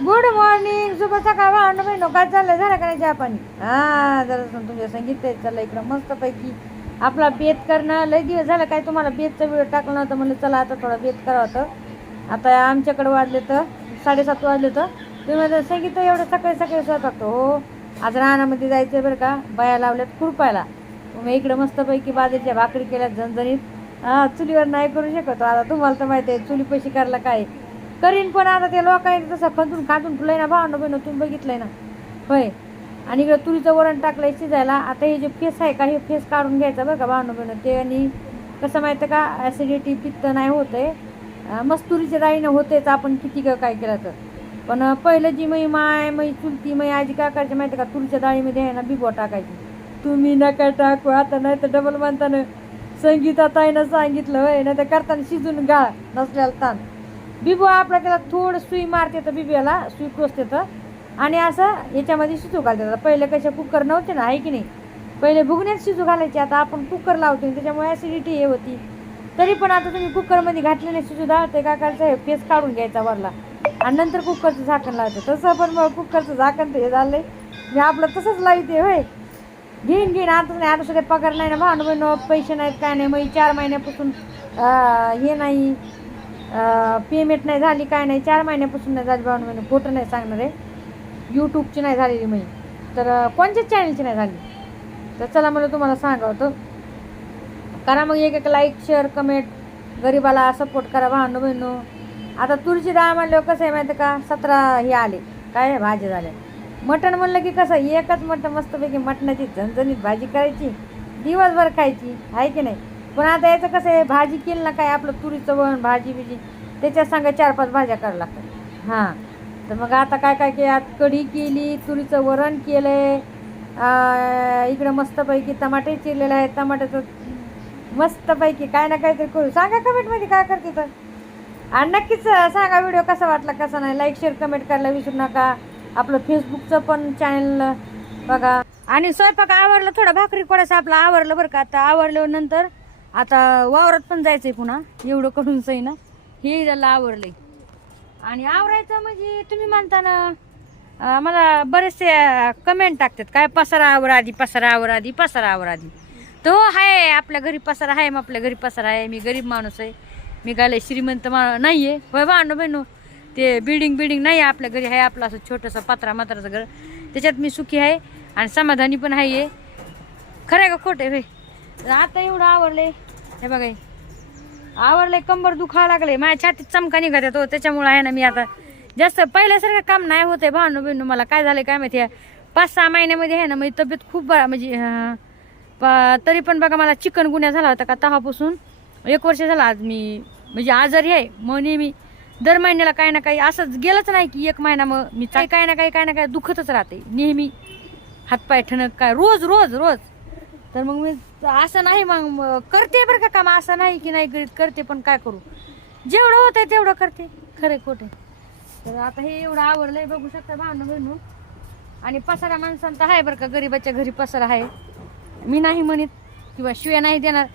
Good morning शुभ सकाळ भांडण बहिण काय चाललंय? झालं का नाही चहा पाणी? हां जरा तुमच्या संगीत चाललं इकडं मस्तपैकी. आपला बेत करणं लय दिवस झालं काय तुम्हाला बेतचा व्हिडिओ टाकला नव्हता. म्हणलं चला आता थोडा बेत करावं होतं आता आमच्याकडे वाजले तर साडेसात वाजले तर. तुम्ही म्हणता संगीत एवढं सकाळी सकाळी स्वयंपाकतो हो आज रानामध्ये जायचं बरं का. बाया लावल्यात खुरपायला. मग इकडं मस्तपैकी बाजरीच्या भाकरी केल्या झणझणीत. हां चुलीवर नाही करू शकतो. आता तुम्हाला तर माहिती आहे चुली पैसे करायला काय करीन पण आता ते लोकांनी तसं खंतून खातून ठुलंय ना भावनं बहिणं तुम्ही बघितलंय ना. होय. आणि इकडं तुरीचं वरण टाकलंय शिजायला. आता हे जे फेस आहे का हे फेस काढून घ्यायचं बरं का भावनं बहिणं. ते आणि कसं माहितं का ॲसिडिटी पित्त नाही होत आहे मस्त तुरीच्या डाळीनं होतेच आपण किती काय केलं तर. पण पहिलं जी मै माय मै चुलती मै आजी काय करायची माहिती का तुरीच्या डाळीमध्ये आहे ना बिबो टाकायची. तुम्ही नका टाकू आता नाही तर डबल म्हणताना संगीता ताईनं सांगितलं होय. नाही तर करताना शिजून गाळ नसल्याला ताण. बिबू आपला त्याला थोडं सुई मारते तर बिब्याला सुई टोचते तर. आणि असं याच्यामध्ये शिजू घालते. पहिले कसे कुकर नव्हते ना आहे की नाही? पहिले भुगण्यात शिजू घालायचे. आता आपण कुकर लावतो त्याच्यामुळे ॲसिडिटी हे होती. तरी पण आता तुम्ही कुकरमध्ये घातलेले शिजू डाळते काकाचं हे फेस काढून घ्यायचा वरला. आणि नंतर कुकरचं झाकण लावते. तसं पण मग कुकरचं झाकण तर हे झालंय. मी आपलं तसंच लावते होय. घेईन घेईन. आता नाही आता सगळे पगार नाही ना भांड पैसे नाहीत काय नाही. मग चार महिन्यापासून हे नाही. पेमेंट नाही झाली काय नाही चार महिन्यापासून नाही झाली भांड महिने खोटं नाही सांगणार आहे. यूट्यूबची नाही झालेली मी तर कोणच्याच कोणत्याच चॅनलची नाही झाली. तर चला मला तुम्हाला सांगावं होतं करा मग एक एक लाईक शेअर कमेंट गरिबाला सपोर्ट करा भांडू बहिणू आता तुरची डाळ म्हणल्यावर कसं आहे माहिती का? सतरा हे आले. काय भाजी झाल्या. मटण म्हणलं की कसं एकच मटण मस्तपैकी मटणाची झणझणीत भाजी करायची. दिवसभर खायची. आहे की नाही? पण आता याचं कसं आहे भाजी केली ना काय आपलं तुरीचं वण भाजी बिजी त्याच्यात सांगा चार पाच भाज्या करावं लागतात. हां. तर मग आता काय काय केलं आत कढी केली तुरीचं वरण केलं आहे इकडं मस्तपैकी टमाटे चिरलेले आहेत टमाट्याचं मस्तपैकी काय ना काहीतरी करू. सांगा कमेंटमध्ये काय करते तर. आणि नक्कीच सांगा व्हिडिओ कसा वाटला कसा नाही. लाईक शेअर कमेंट करायला विसरू नका. आपलं फेसबुकचं पण चॅनल बघा. आणि स्वयंपाक आवडलं थोडा भाकरी कोडायचं आपलं आवडलं बरं का. आता आवडल्यानंतर नंतर आता वावरात पण जायचं आहे पुन्हा. एवढं करून सही ना. हे झालं आवरलंय. आणि आवरायचं म्हणजे तुम्ही म्हणता ना मला बरेचसे कमेंट टाकतात. काय पसारा आवर आधी पसारा आवर आधी पसारा आवर आधी. तो आहे आपल्या घरी पसारा आहे मग आपल्या घरी पसारा आहे मी गरीब माणूस आहे. मी काय श्रीमंत मा नाही आहे होय भांडू बहिणू ते बिल्डिंग बिल्डिंग नाही आहे आपल्या घरी. आहे आपलं असं छोटंसं पत्रा मात्राचं घर. त्याच्यात मी सुखी आहे आणि समाधानी पण आहे. खरं आहे का खोटं आहे आता एवढं आवडले हे बघा आवडले कंबर दुखावं लागले. माझ्या छातीत चमका निघत येतो हो, त्याच्यामुळे आहे ना मी आता जास्त पहिल्यासारखं काम नाही होतंय भावनो बिनू मला काय झालं काय माहिती आहे. पाच सहा महिन्यामध्ये आहे ना माझी तब्येत खूप बरा म्हणजे प- तरी पण बघा मला चिकन गुन्हा झाला होता का तहापासून एक वर्ष झाला आज मी म्हणजे आजारी आहे मग नेहमी दर महिन्याला काही ना काही असंच गेलंच नाही की एक महिना मग. मी काय काय ना काही काय ना काही दुखतच राहते. नेहमी हातपाय ठणक काय रोज रोज रोज. तर मग मी असं नाही मग करते बरं का काम. असं नाही की नाही करीत करते पण काय करू? जेवढं होत आहे तेवढं करते. खरे खोटे तर आता हे एवढं आवडलंय बघू शकता भावना बहिणू. आणि पसारा माणसांचा आहे बरं का गरीबाच्या घरी पसारा आहे. मी नाही म्हणत किंवा शिव्या नाही देणार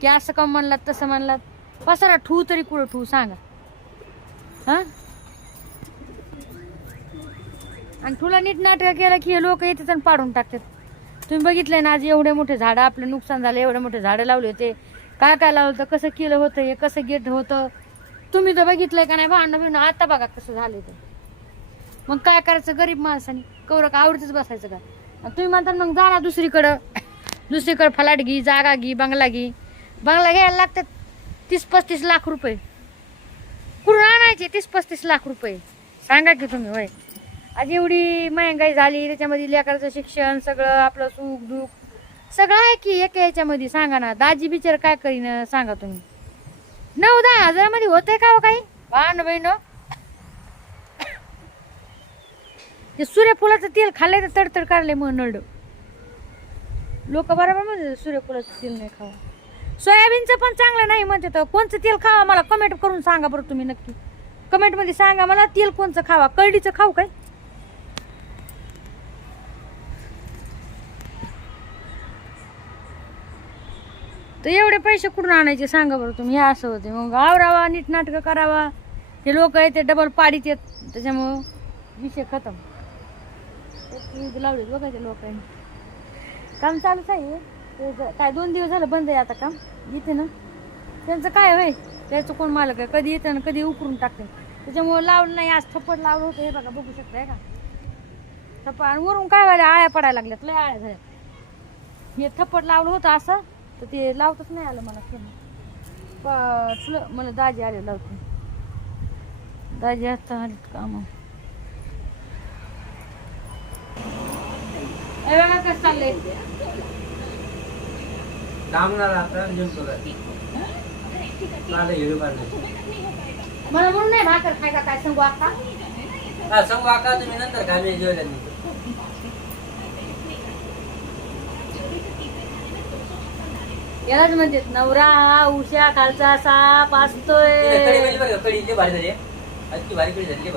की असं का म्हणलात तसं म्हणलात. पसारा ठू तरी कुठं ठू सांगा. हां? आणि तुला नीट नाटक केलं की हे लोक येतात आणि पाडून टाकतात. तुम्ही बघितलंय ना आज एवढे मोठे झाडं आपलं नुकसान झालं एवढे मोठे झाडं लावले होते. काय काय लावलं होतं कसं केलं होतं हे कसं गेट होतं? तुम्ही तर बघितलंय का नाही भांडणं बिंडणं आता बघा कसं झालं ते. मग काय करायचं गरीब माणसाने? कवर का आवडतच बसायचं का? तुम्ही म्हणता मग जा ना दुसरीकडं. दुसरीकडं फलाट घे जागा घे बंगला घे. बंगला घ्यायला लागतात तीस पस्तीस लाख रुपये. कुठून आणायचे तीस पस्तीस लाख रुपये? सांगा की तुम्ही वय आज एवढी महागाई झाली त्याच्यामध्ये लेकराचं शिक्षण सगळं आपलं सुख दुःख सगळं आहे की एका याच्यामध्ये? सांगा ना. दाजी बिचार काय करीन सांगा तुम्ही. नऊ दहा हजारामध्ये होतंय का हो काही? भान बहिण. ते सूर्यफुलाचं तेल खाल्लंय तर तडतड काढले मग नळ लोक बरोबर म्हणजे सूर्यफुलाचं तेल नाही खावं. सोयाबीनचं पण चांगलं नाही म्हणते तर कोणचं तेल खावा? मला कमेंट करून सांगा बरं तुम्ही नक्की. कमेंटमध्ये सांगा मला तेल कोणचं खावा? कळडीचं खाऊ काय? तर एवढे पैसे कुठून आणायचे सांगा बरं तुम्ही हे असं होते. मग आवरावा नीट नाटकं करावा. ते लोक आहेत ते डबल पाडीत येत त्याच्यामुळं विषय खतम. लावले बघा लोक लोकांनी. काम चालूच आहे ते काय दोन दिवस झालं बंद आहे आता काम. येते ना. त्यांचं काय होय? त्याचं कोण मालक आहे? कधी येतं ना कधी उकरून टाकते. त्याच्यामुळं लावलं नाही. आज थप्पड लावलं होतं. हे बघा बघू शकताय का? थप्पड. आणि वरून काय व्हायला? आळ्या पडायला लागल्यात. लय आळ्या झाल्या हे थप्पड लावलं होतं असं. तर ते लावतच नाही आलं मला तुला मला दाजी आले लावते. दाजी आता आले काम कसं चाललंय? आता मला म्हणून नाही भाकर खाय का काय सांगू आता? सांगू आका तुम्ही नंतर खा मी जेवल्या यालाच म्हणते नवरा उशा खालचा साप असतोय. कडी म्हणजे कडी भारी झाली भारी कडी झाली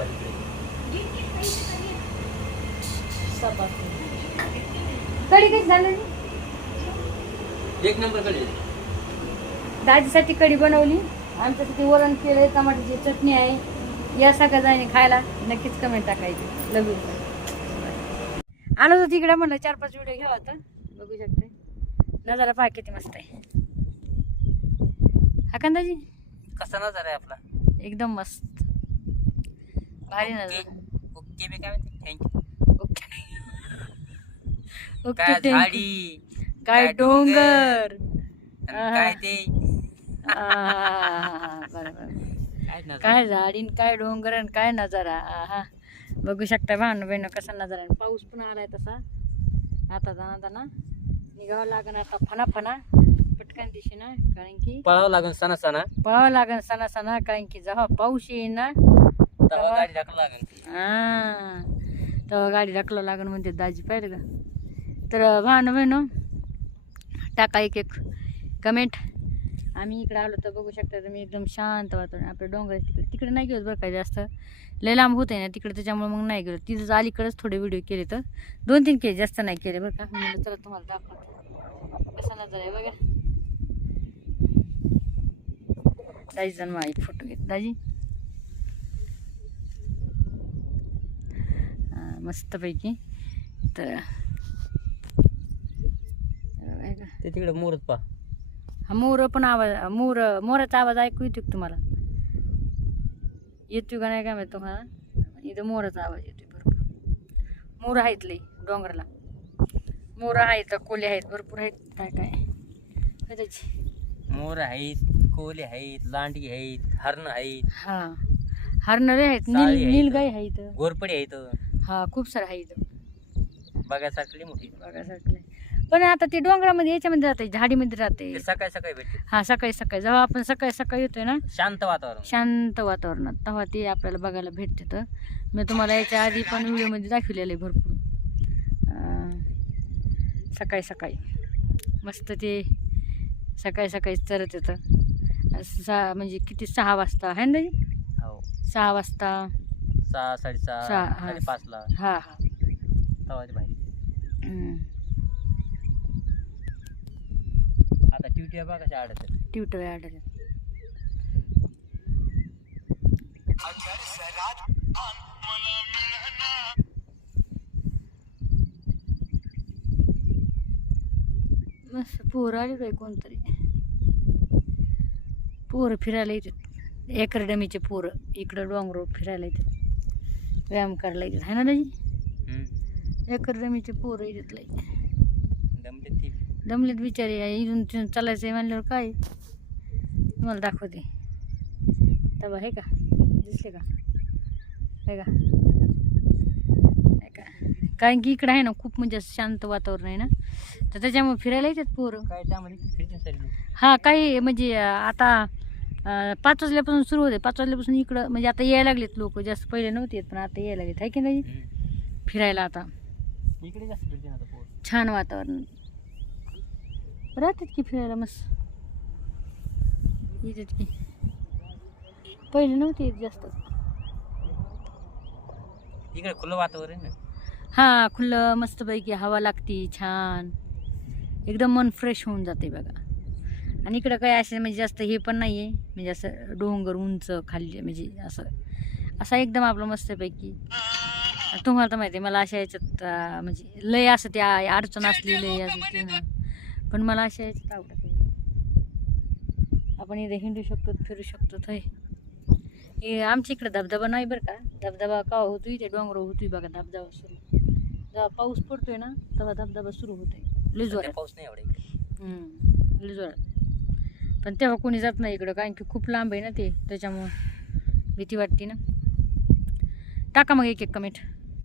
भारी कशी झाली? एक नंबर कडी. दाजीसाठी कढी बनवली आमच्यासाठी वरण केलंय टमाट्याची चटणी आहे. या सगळ्या जाणे खायला नक्कीच कमेंट टाकायची. लव यू आलो होतो तिकडे म्हणलं चार पाच व्हिडिओ घ्यावा आता. बघू शकते. नजारा पहा किती मस्त आहे. हा का दाजी कसा नजर आहे आपला? एकदम मस्त. भारी नजारा. ओके मी काय म्हणते? Thank you okay. ओके काय thank you. झाडी? काय डोंगर? आणि काय ते? आहा, बरोबर काय नजर? काय झाडीन काय डोंगर आणि काय नजारा? आहा. बघू शकता भानु बहिण कसा नजारा आहे. पाऊस पण आलाय तसा. आता जाना जाना निघावं लागन आता फना फना पटकन दिशेना कारण की पळावं लागेल सणा सणा पळावं लागन सणा सणा कारण की जेव्हा पाऊस येईन ना तेव्हा गाडी टाकलं लागेल हा. तेव्हा गाडी ढकलावं लागन म्हणते दाजी पाहिलं का? तर भानु बहिण टाका एक एक कमेंट आम्ही इकडे आलो तर बघू शकता तुम्ही एकदम शांत वातावरण आपल्या डोंगर तिकडे तिकडे नाही गेलो बरं काय जास्त. लय लांब होत आहे ना तिकडे त्याच्यामुळे मग नाही गेलो तिथं अलीकडेच थोडे व्हिडिओ केले तर. दोन तीन केले जास्त नाही केले बरं का. म्हणलं चला तुम्हाला दाखवतो. कसा नजर आहे बघा. दाजी जण माझी फोटो घेत. दाजी. मस्तपैकी. तर ते तिकडे मुहूर्त पा हा मोर पण आवाज मोर मोराचा आवाज ऐकू येतो तुम्हाला? येतो का नाही काय माहिती तुम्हाला? इथं मोराचा आवाज येतोय भरपूर. मोर आहेत लई डोंगराला. मोर आहेत कोले आहेत भरपूर आहेत काय काय. त्याची मोर आहेत कोले आहेत लांडगी आहेत हरण आहेत. हा. हरणारे आहेत साळी नील आहेत. नीलगाई आहेत. गोरपडी आहेत. हा खूप सारं आहेत. बघायसारखी मोठी. बघायसारखं पण आता ते डोंगरामध्ये याच्यामध्ये राहते झाडीमध्ये राहते ते सकाळी सकाळी भेटते हा सकाळी सकाळी. जेव्हा आपण सकाळी सकाळी येतोय ना शांत वातावरण. शांत वातावरणात तेव्हा ते आपल्याला बघायला भेटते तर. मी तुम्हाला याच्या आधी पण व्हिडिओमध्ये दाखवलेलं आहे भरपूर. अं, सकाळी सकाळी. मस्त ते सकाळी सकाळी चरत येतं. सहा म्हणजे किती सहा वाजता आहे ना? हो. सहा वाजता. सहा साडेसहा सहा, हा. साडेपाचला. हा हा. तवा ते बाहेर हम्म. आता ट्युट्या बघा कशा आडत ट्विटर आढळले मस्त पोरं आले काय कोणतरी. पोरं फिरायला येतात. एकरडमीचे पोरं. इकडं डोंगर फिरायला येतात. व्यायाम करायला येतात. है ना दाजी? एकरडमीचे पोरं येतात लई. दमले ती. दमलेत बिचारे. इथून तिथून चालायचं आहे म्हणल्यावर काय? तुम्हाला दाखवते. तबा हे का? दिसले का? हे का? का? कारण की इकडं आहे ना खूप म्हणजे असं शांत वातावरण आहे ना. तर त्याच्यामुळे फिरायला येतात पोरं. काय त्यामध्ये हा काही म्हणजे आता पाच वाजल्यापासून सुरू होते. पाच वाजल्यापासून इकडं म्हणजे आता यायला लागलेत लोक. जास्त पहिले नव्हते पण आता यायला लागलेत. आहे की नाही? फिरायला आता. इकडे जास्त छान वातावरण. राहतात की फिरायला मस्त येतात की पहिले नव्हते येत जास्त इकडे खुलं वातावरण हा खुलं मस्तपैकी हवा लागती छान. एकदम मन फ्रेश होऊन जाते बघा. आणि इकडं काही असे म्हणजे जास्त हे पण नाही आहे म्हणजे असं डोंगर उंच खाली म्हणजे असं. असा एकदम आपलं मस्तपैकी. तुम्हाला तर माहिती आहे मला अशा याच्यात म्हणजे लय असं त्या अडचण असली लय असं पण मला अशा याच्यात आवडत आहे आपण इथे हिंडू शकतो फिरू शकतो थंय. हे आमच्या इकडे धबधबा नाही बरं का? धबधबा का होतो इथे डोंगर होतोय बघा धबधबा सुरू. जेव्हा पाऊस पडतोय ना तेव्हा धबधबा सुरू होतोय. जोरात. पाऊस नाही लय जोरात. पण तेव्हा कोणी जात नाही इकडं कारण की खूप लांब आहे ना ते त्याच्यामुळं भीती वाटते ना. टाका मग एक एक कमेंट